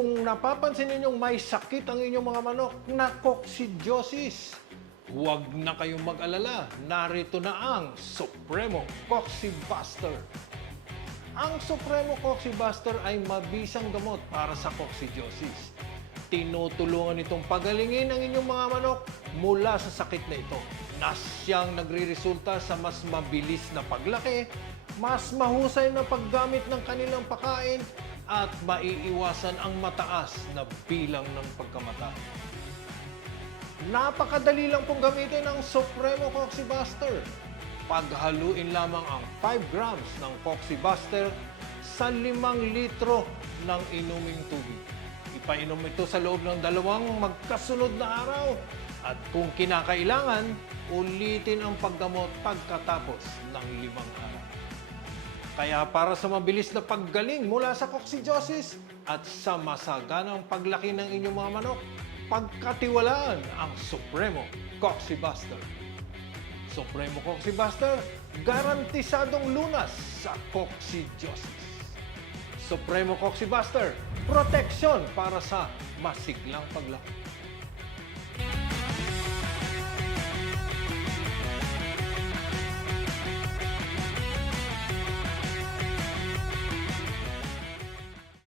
Kung napapansin ninyong may sakit ang inyong mga manok na coccidiosis, huwag na kayong mag-alala. Narito na ang Supremo Coccibuster. Ang Supremo Coccibuster ay mabisang gamot para sa coccidiosis. Tinutulungan itong pagalingin ang inyong mga manok mula sa sakit na ito, na siyang nagre-resulta sa mas mabilis na paglaki, mas mahusay na paggamit ng kanilang pagkain, at maiiwasan ang mataas na bilang ng pagkamatay. Napakadali lang pong gamitin ang Supremo Coccibuster. Paghaluin lamang ang 5 grams ng Coccibuster sa 5 litro ng inuming tubig. Ipainom ito sa loob ng 2 magkasunod na araw. At kung kinakailangan, ulitin ang paggamot pagkatapos ng 5 araw. Kaya para sa mabilis na paggaling mula sa coccidiosis at sa masaganang paglaki ng inyong mga manok, pagkatiwalaan ang Supremo Coccibuster. Supremo Coccibuster, garantisadong lunas sa coccidiosis. Supremo Coccibuster, proteksyon para sa masiglang paglaki.